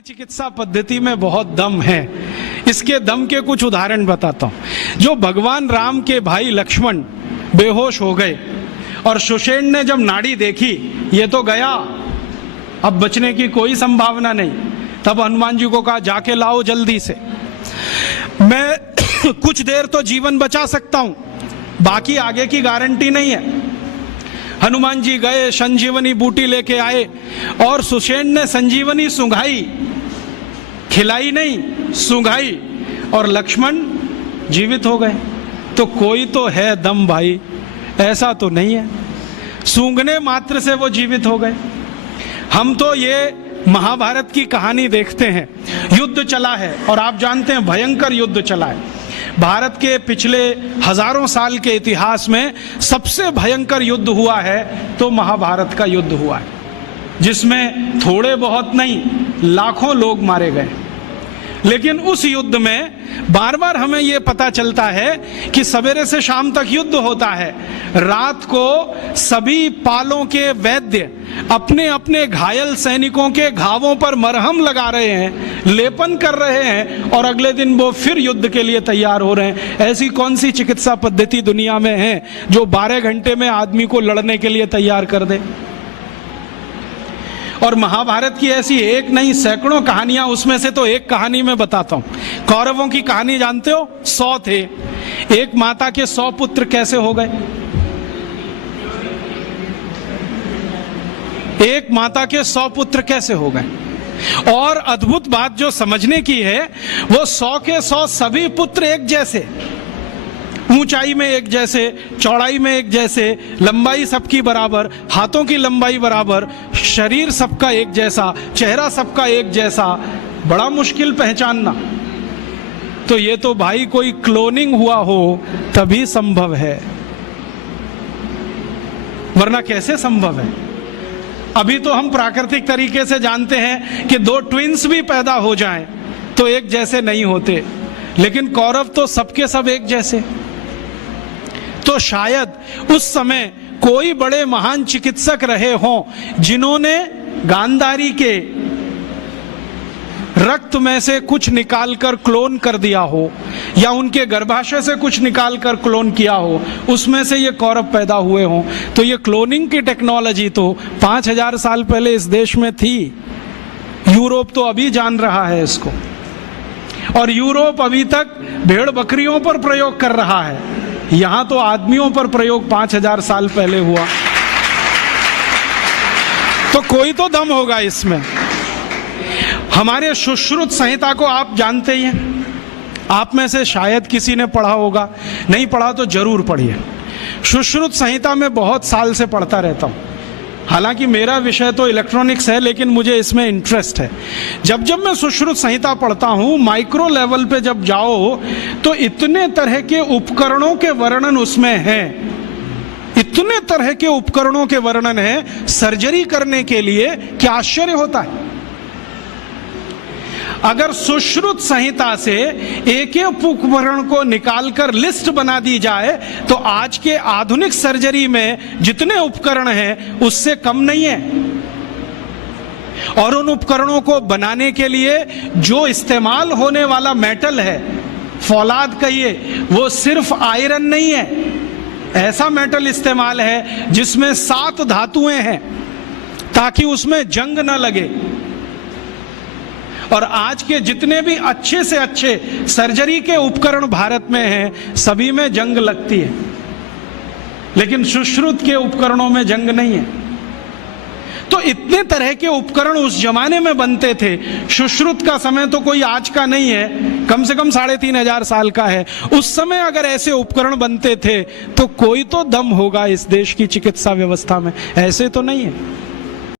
की चिकित्सा पद्धति में बहुत दम है। इसके दम के कुछ उदाहरण बताता हूं। जो भगवान राम के भाई लक्ष्मण बेहोश हो गए और सुषेण ने जब नाड़ी देखी, ये तो गया, अब बचने की कोई संभावना नहीं, तब हनुमान जी को कहा जाके लाओ जल्दी से, मैं कुछ देर तो जीवन बचा सकता हूं, बाकी आगे की गारंटी नहीं है। हनुमान जी गए, संजीवनी बूटी लेके आए और सुषेण ने संजीवनी सूंघाई, खिलाई नहीं, सूंघाई, और लक्ष्मण जीवित हो गए। तो कोई तो है दम भाई, ऐसा तो नहीं है सूंघने मात्र से वो जीवित हो गए। हम तो ये महाभारत की कहानी देखते हैं, युद्ध चला है और आप जानते हैं भयंकर युद्ध चला है। भारत के पिछले हजारों साल के इतिहास में सबसे भयंकर युद्ध हुआ है तो महाभारत का युद्ध हुआ है, जिसमें थोड़े बहुत नहीं लाखों लोग मारे गए। लेकिन उस युद्ध में बार बार हमें यह पता चलता है कि सवेरे से शाम तक युद्ध होता है, रात को सभी पालों के वैद्य अपने अपने घायल सैनिकों के घावों पर मरहम लगा रहे हैं, लेपन कर रहे हैं, और अगले दिन वो फिर युद्ध के लिए तैयार हो रहे हैं। ऐसी कौन सी चिकित्सा पद्धति दुनिया में है जो 12 घंटे में आदमी को लड़ने के लिए तैयार कर दे? और महाभारत की ऐसी एक नहीं सैकड़ों कहानियां, उसमें से तो एक कहानी मैं बताता हूं। कौरवों की कहानी जानते हो? 100 थे, एक माता के 100 पुत्र कैसे हो गए? एक माता के 100 पुत्र कैसे हो गए? और अद्भुत बात जो समझने की है, वो 100 के 100 सभी पुत्र एक जैसे, ऊंचाई में एक जैसे, चौड़ाई में एक जैसे, लंबाई सबकी बराबर, हाथों की लंबाई बराबर, शरीर सबका एक जैसा, चेहरा सबका एक जैसा। बड़ा मुश्किल पहचानना। तो ये तो भाई कोई क्लोनिंग हुआ हो तभी संभव है, वरना कैसे संभव है? अभी तो हम प्राकृतिक तरीके से जानते हैं कि 2 ट्विंस भी पैदा हो जाएं तो एक जैसे नहीं होते, लेकिन कौरव तो सबके सब एक जैसे। तो शायद उस समय कोई बड़े महान चिकित्सक रहे हों जिन्होंने गांधारी के रक्त में से कुछ निकालकर क्लोन कर दिया हो, या उनके गर्भाशय से कुछ निकालकर क्लोन किया हो, उसमें से ये कौरव पैदा हुए हों। तो ये क्लोनिंग की टेक्नोलॉजी तो 5000 साल पहले इस देश में थी। यूरोप तो अभी जान रहा है इसको, और यूरोप अभी तक भेड़ बकरियों पर प्रयोग कर रहा है। यहां तो आदमियों पर प्रयोग 5000 साल पहले हुआ। तो कोई तो दम होगा इसमें। हमारे सुश्रुत संहिता को आप जानते ही हैं, आप में से शायद किसी ने पढ़ा होगा, नहीं पढ़ा तो जरूर पढ़िए। सुश्रुत संहिता में बहुत साल से पढ़ता रहता हूं। हालांकि मेरा विषय तो इलेक्ट्रॉनिक्स है, लेकिन मुझे इसमें इंटरेस्ट है। जब जब मैं सुश्रुत संहिता पढ़ता हूं, माइक्रो लेवल पे जब जाओ तो इतने तरह के उपकरणों के वर्णन उसमें है, इतने तरह के उपकरणों के वर्णन है सर्जरी करने के लिए, क्या आश्चर्य होता है। अगर सुश्रुत संहिता से एक एक उपकरण को निकालकर लिस्ट बना दी जाए तो आज के आधुनिक सर्जरी में जितने उपकरण हैं उससे कम नहीं है। और उन उपकरणों को बनाने के लिए जो इस्तेमाल होने वाला मेटल है, फौलाद कहिए, वो सिर्फ आयरन नहीं है, ऐसा मेटल इस्तेमाल है जिसमें 7 धातुएं हैं ताकि उसमें जंग न लगे। और आज के जितने भी अच्छे से अच्छे सर्जरी के उपकरण भारत में हैं, सभी में जंग लगती है, लेकिन सुश्रुत के उपकरणों में जंग नहीं है। तो इतने तरह के उपकरण उस जमाने में बनते थे। सुश्रुत का समय तो कोई आज का नहीं है, कम से कम 3500 साल का है। उस समय अगर ऐसे उपकरण बनते थे तो कोई तो दम होगा इस देश की चिकित्सा व्यवस्था में, ऐसे तो नहीं है।